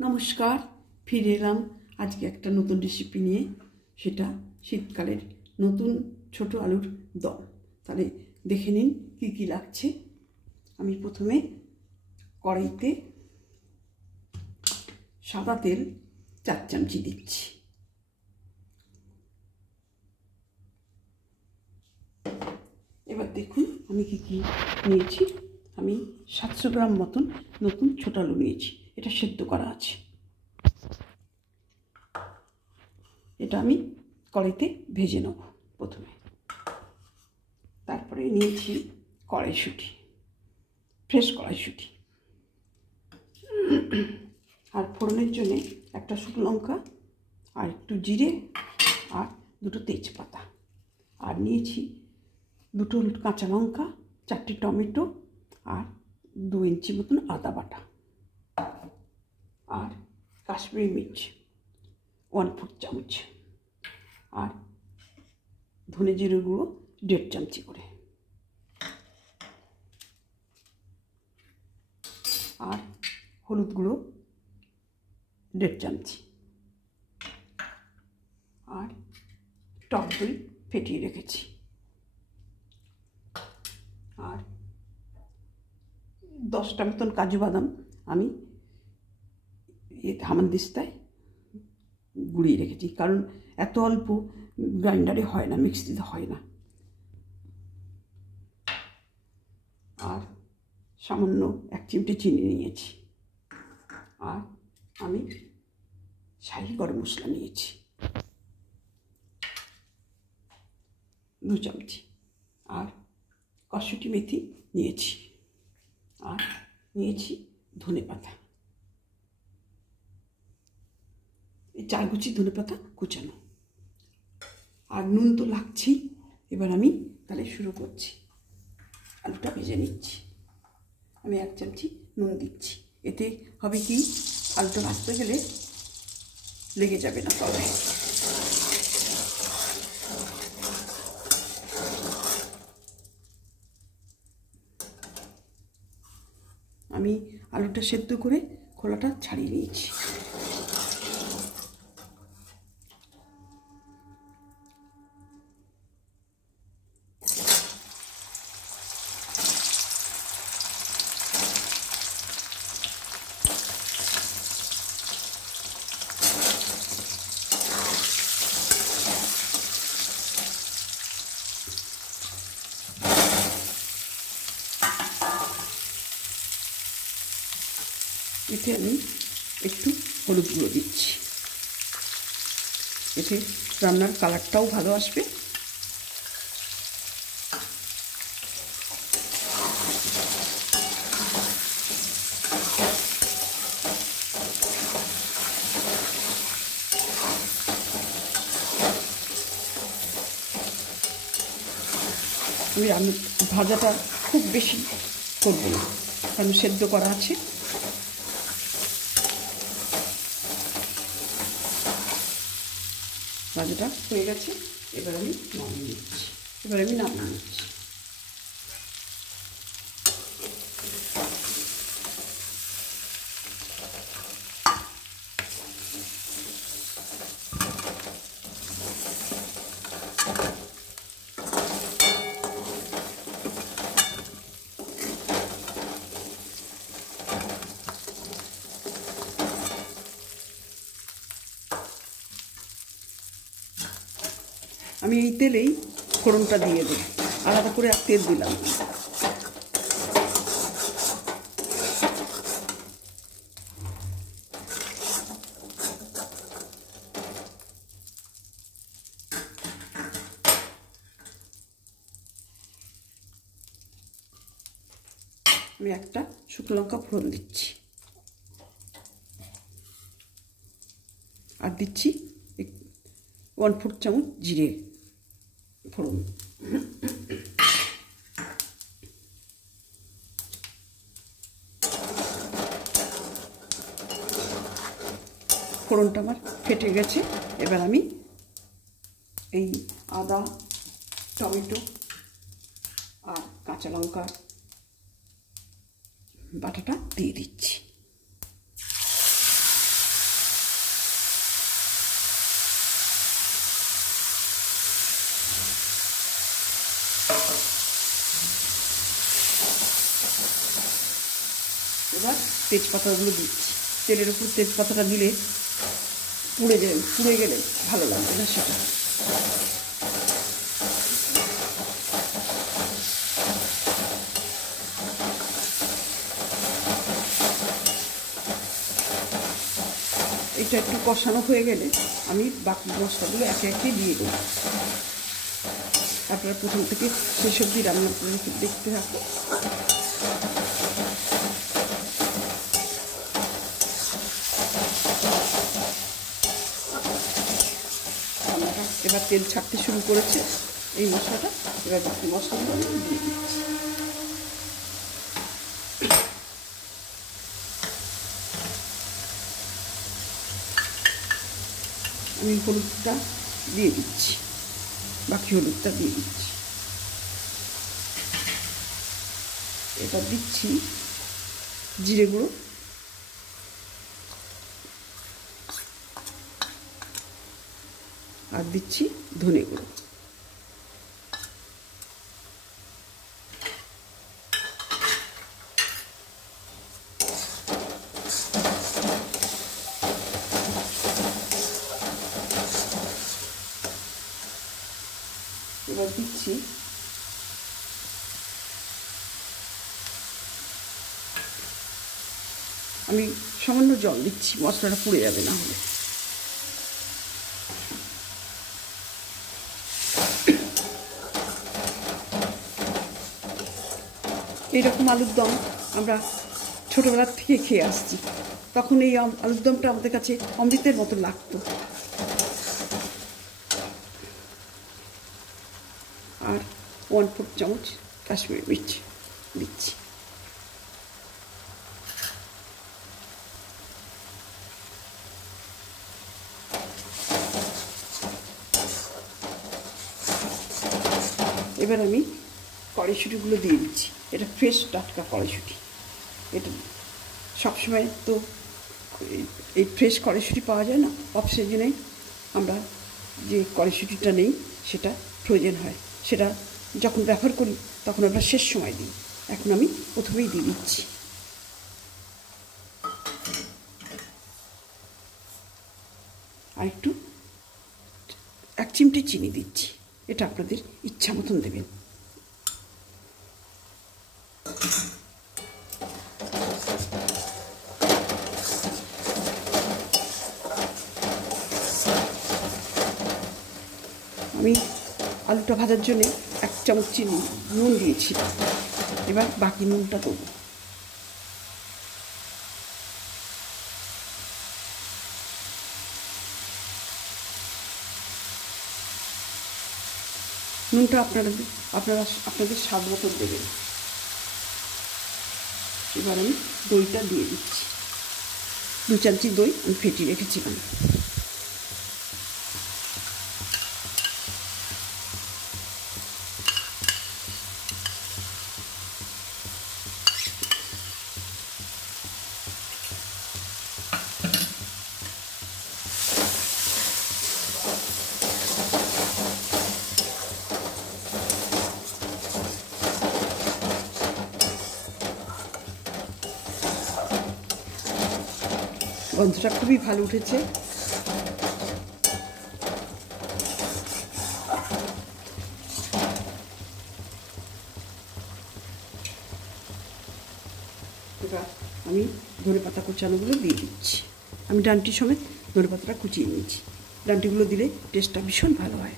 নমস্কার, ফিরে এলাম আজকে একটা নতুন রেসিপি নিয়ে। সেটা শীতকালের নতুন ছোট আলুর দম। তাহলে দেখে নিন কি কি লাগছে। আমি প্রথমে কড়াইতে সাদা তেল 4 চামচি দিচ্ছি। এবার দেখুন আমি কি কি নিয়েছি। আমি 700 গ্রাম মতন নতুন ছোট আলু নিয়েছি। এটা সেদ্ধ করা আছে। এটা আমি কড়াইতে ভেজে নেব প্রথমে। তারপরে নিয়েছি কড়াইশুঁটি, ফ্রেশ কড়াইশুঁটি। আর ফোড়নের জন্য একটা শুকনো লঙ্কা, আর একটু জিরে, আর 2টো তেজপাতা। আর নিয়েছি 2টো কাঁচা লঙ্কা, 4টে টমেটো, আর 2 ইঞ্চি মতন আদা বাটা, আর কাশ্মীরি মির্চ 1/4 চামচ, আর ধনে জিরে গুঁড়ো 1.5 চামচি করে, আর হলুদ গুঁড়ো 1.5 চামচি, আর টক দই ফেটিয়ে রেখেছি, আর 10টা মতন কাজু বাদাম আমি হামানদিস্তায় গুঁড়িয়ে রেখেছি। কারণ এত অল্প গ্রাইন্ডারে হয় না, মিক্সিতে হয় না। আর সামান্য 1 চিমটে চিনি নিয়েছি। আর আমি শাহি গরম মশলা নিয়েছি 2 চামচি, আর কসুরি মেথি নিয়েছি, আর নিয়েছি ধনে পাতা, এই 4 কুচি ধনে পাতা কুচানো। আর নুন তো লাগছেই। এবার আমি তাহলে শুরু করছি। আলুটা ভেজে নিচ্ছি। আমি 1 চামচি নুন দিচ্ছি। এতে হবে কি, আলুটা ভাজতে গেলে লেগে যাবে না তবে। আমি আলুটা সেদ্ধ করে খোলাটা ছাড়িয়ে নিয়েছি। এতে আমি একটু হলুদ গুঁড়ো দিচ্ছি। এতে রান্নার কালারটাও ভালো আসবে। আমি ভাজাটা খুব বেশি করব না, কারণ সেদ্ধ করা আছে। ভাজাটা হয়ে গেছে। এবার আমি নামিয়ে নিচ্ছি। আমি এই তেলেই ফোড়নটা দিয়ে দিই, আলাদা করে আর তেল দিলাম। আমি একটা শুকনো লঙ্কা ফোড়ন দিচ্ছি, আর দিচ্ছি 1/4 চামচ জিরে ফোড়ন। ফোড়নটা আমার ফেটে গেছে। এবার আমি এই আদা, টমেটো, আর কাঁচা লঙ্কা বাটাটা দিয়ে দিচ্ছি। এবার তেজপাতাগুলো দিচ্ছি। তেলের উপর তেজপাতাটা দিলে পুড়ে গেলে ভালো লাগবে না সেটা। এটা একটু কষানো হয়ে গেলে আমি বাকি মশলাগুলো একে একে দিয়ে দেবো। আপনারা প্রথম থেকে শেষ অবধি রান্না করে দেখতে থাকুন। এবার তেল ছাড়তে শুরু করেছে এই মশলাটা। এবার বাকি মশলাগুলো আমি দিয়ে দিচ্ছি। আমি হলুদটা দিয়ে দিচ্ছি, বাকি হলুদটা দিয়ে দিচ্ছি। এবার দিচ্ছি জিরে গুঁড়ো, আর দিচ্ছি ধনে গুঁড়ো। এবার দিচ্ছি আমি সামান্য জল দিচ্ছি, মশলাটা পুড়ে যাবে না হলে। এইরকম আলুর দম আমরা ছোটোবেলার থেকে খেয়ে আসছি। তখন এই আলুর দমটা আমাদের কাছে অমৃতের মতো লাগতো। আর 1/4 চামচ কাশ্মীরি মির্চ দিচ্ছি। এবার আমি কড়াইশুঁটিগুলো দিয়ে দিচ্ছি। এটা ফ্রেশ টাটকা কড়াইশুঁটি। এটা সবসময় তো এই ফ্রেশ কড়াইশুঁটি পাওয়া যায় না, অফ সিজনে আমরা যে কড়াইশুঁটিটা নেই সেটা ফ্রোজেন হয়, সেটা যখন ব্যবহার করি তখন আমরা শেষ সময় দিই। এখন আমি প্রথমেই দিয়ে দিচ্ছি। আর একটু 1 চিমটি চিনি দিচ্ছি। এটা আপনাদের ইচ্ছা মতন দেবেন। আমি আলুটা ভাজার জন্য 1 চামচ চিনি নুন দিয়েছি। এবার বাকি নুনটা দেবো। নুনটা আপনাদের স্বাদ মতো দেবেন। এবার আমি দইটা দিয়ে দিচ্ছি। 2 চামচি দই আমি ফেটিয়ে রেখেছিলাম। গন্ধটা খুবই ভালো উঠেছে। এবার আমি ধনেপাতা কুচানোগুলো দিয়ে দিচ্ছি। আমি ডান্টি সমেত ধনেপাতাটা কুচিয়ে নিয়েছি। ডান্টিগুলো দিলে টেস্টটা ভীষণ ভালো হয়।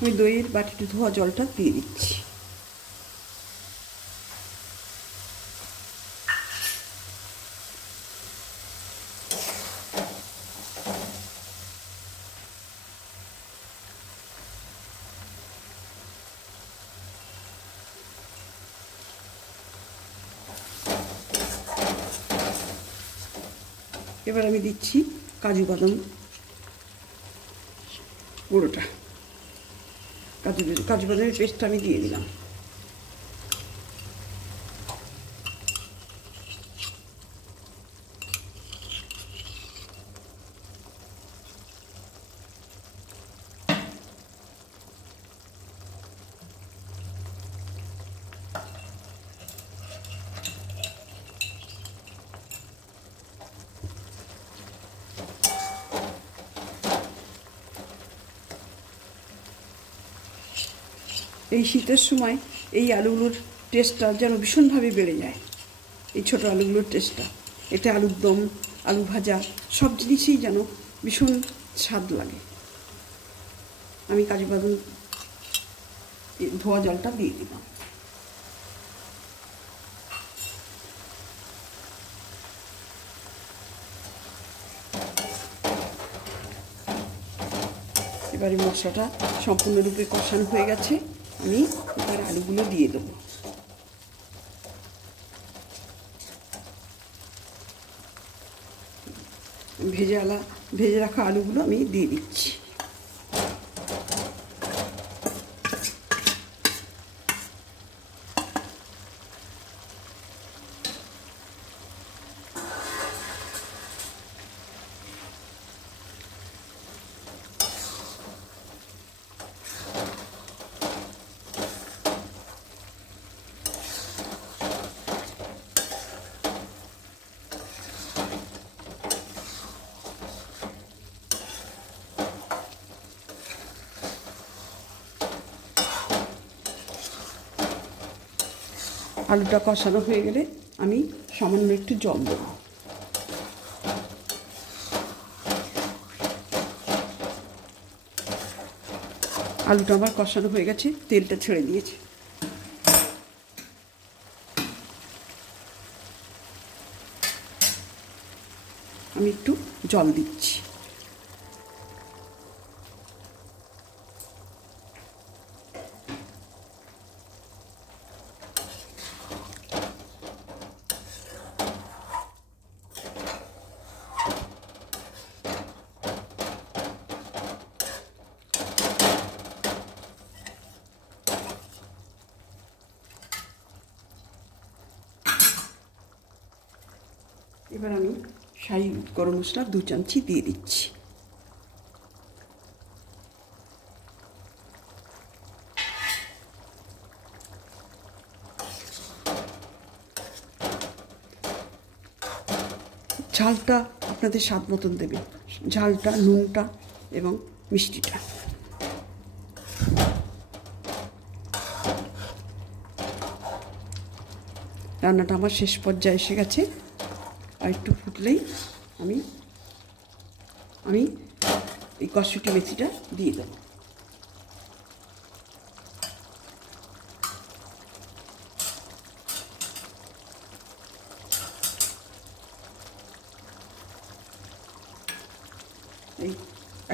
আমি দইয়ের বাটিতে ধোয়া জলটা দিয়ে দিচ্ছি। এবার আমি দিচ্ছি কাজু বাদাম গুঁড়োটা, কাজু বাদামের পেস্টটা আমি দিয়ে দিলাম। এই শীতের সময় এই আলুগুলোর টেস্টটা যেন ভীষণভাবে বেড়ে যায়, এই ছোটো আলুগুলোর টেস্টটা। এতে আলুর দম, আলু ভাজা সব জিনিসই যেন ভীষণ স্বাদ লাগে। আমি কাজু বাদাম ধোয়া জলটা দিয়ে দিলাম। এবারে মশলাটা সম্পূর্ণরূপে কষানো হয়ে গেছে, আমি এবার আলুগুলো দিয়ে দেবো। ভেজে রাখা আলুগুলো আমি দিয়ে দিচ্ছি। আলুটা কষানো হয়ে গেলে আমি সামান্য একটু জল দেব। আলুটা আমার কষানো হয়ে গেছে, তেলটা ছেড়ে দিয়েছে। আমি একটু জল দিচ্ছি। এবার আমি শাহি গরম মশলা 2 চামচি দিয়ে দিচ্ছি। ঝালটা আপনাদের স্বাদ মতন দেবেন, ঝালটা, নুনটা এবং মিষ্টিটা। রান্নাটা আমার শেষ পর্যায়ে এসে গেছে, আর একটু ফুটলেই আমি এই কসুরি মেথিটা দিয়ে দেবো। এই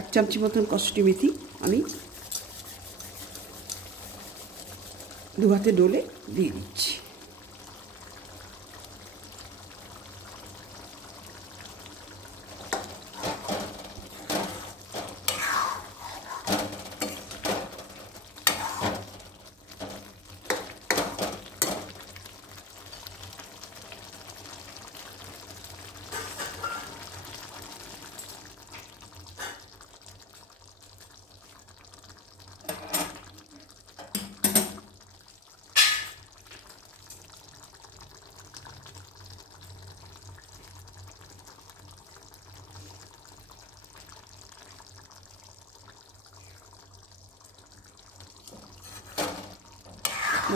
1 চামচি মতন কসুরি মেথি আমি 2 হাতে ডলে দিয়ে দিচ্ছি।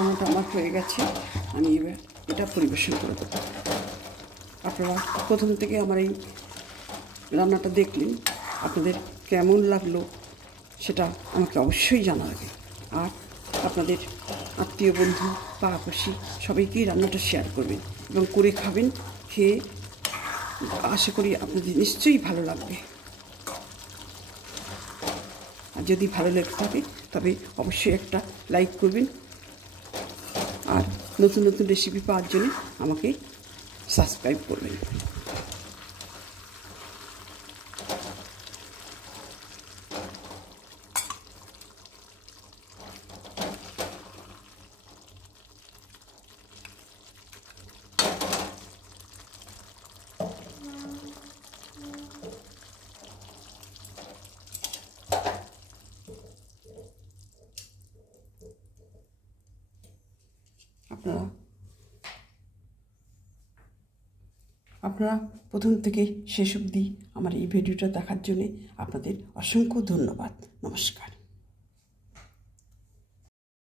রান্নাটা আমার হয়ে গেছে, আমি এবার এটা পরিবেশন করে দেবো। আপনারা প্রথম থেকে আমার এই রান্নাটা দেখলেন, আপনাদের কেমন লাগলো সেটা আমাকে অবশ্যই জানাবেন। আর আপনাদের আত্মীয় বন্ধু পাড়াপড়শি সবাইকেই রান্নাটা শেয়ার করবেন এবং করে খাবেন। খেয়ে আশা করি আপনাদের নিশ্চয়ই ভালো লাগবে। আর যদি ভালো লেগে থাকে তবে অবশ্যই একটা লাইক করবেন, আর নতুন নতুন রেসিপি পাওয়ার জন্য আমাকে সাবস্ক্রাইব করবেন। আপনারা প্রথম থেকে শেষ অবধি আমার এই ভিডিওটা দেখার জন্যে আপনাদের অসংখ্য ধন্যবাদ। নমস্কার।